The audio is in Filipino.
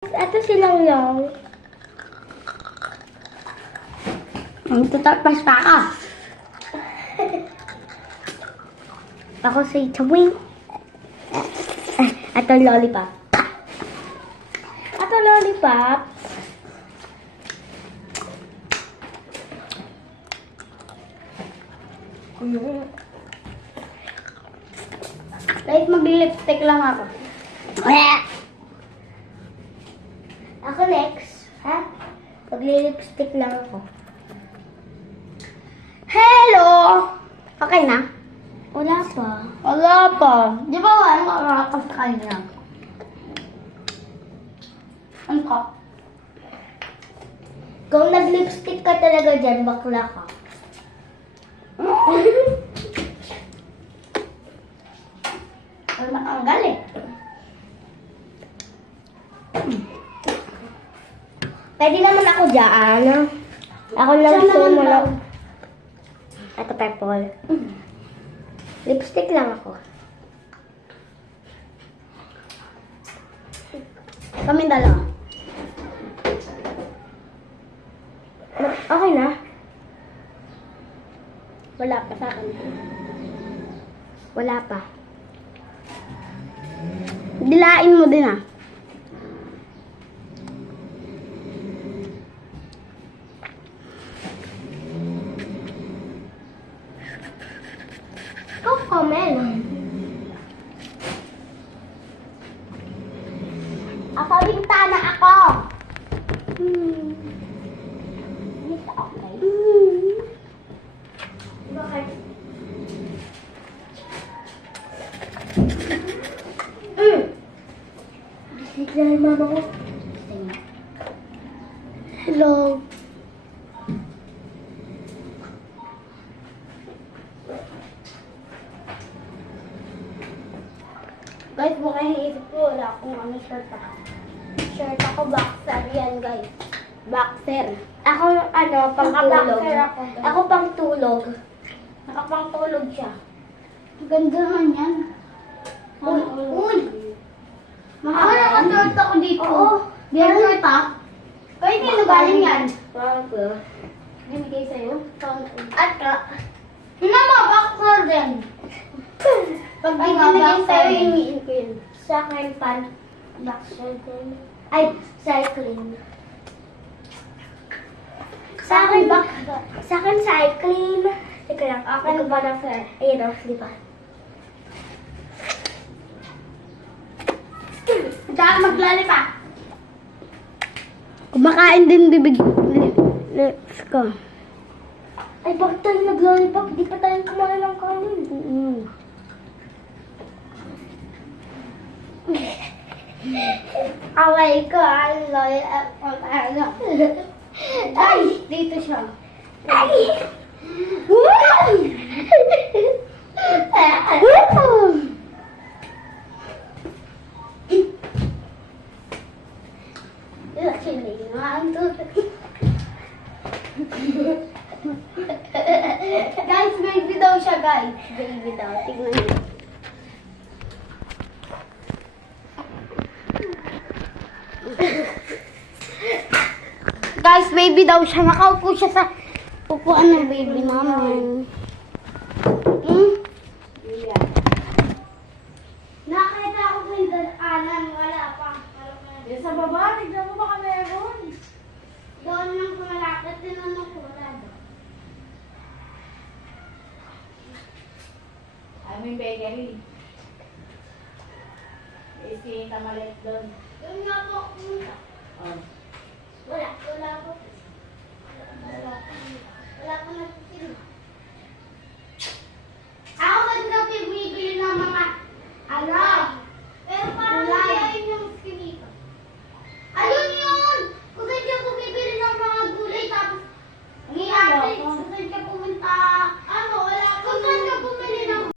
Ito silang lang. Ang tatapas pa ako. Ako si Chawing. Ito lollipop. Ito lollipop. Kahit mag-lipstick lang ako. Ako next, ha? Mag-lipstick lang ako. Hello! Okay na? Wala pa. Wala pa. Di ba wala makakakas sa kanya? Ano ka? Kung nag-lipstick ka talaga dyan, bakla ka. Ang galing. Pwede naman ako dyan. Ako lang sumulong. Ito purple. Lipstick lang ako. Kami dalawa. Okay na? Wala pa sa akin. Wala pa. Dilain mo din ah. Melon. Ako bintana ako. Dito okay. Bakit? Bisita na mama ko. Hello. Guys, mukha iniisip ko, wala akong ano shirt ako. Shirt ako, boxer. Yan, guys. Boxer. Ako, pang-tulog. Ako pang-tulog. Nakapang-tulog siya. Ganda naman yan. Uy! Ako nakatort ako dito. Oo. Yan shirt ah. Kaya hindi galing yan. Parang ko. Binigay sa'yo? At ka. Hindi mo, boxer din. Pag binigay sa'yo, hiniin ko yun. Sa akin, boxer din. Ay, cycling. Sa akin, cycling. Teka lang, akin ba na fair? Ayun o, di ba? Saka maglalipa. Kumakain din bibig. Let's go. Ay, bakit tayo naglalipap? Di pa tayo kumain ng kanin. Away ko, ay, dito siya. Ay! Guys, baby daw siya, guys. Baby daw. Tignan niyo. Guys, baby daw siya. Nakaupo siya sa upuan ng baby namin. Nakita ako sa daanan. Wala pa. Sa baba, tignan mo baka meron. Doon lang kumalakit. Tinanong ko wala doon. Aming bakery. Isi tamalit doon. Doon nga po. Oh. Wala po.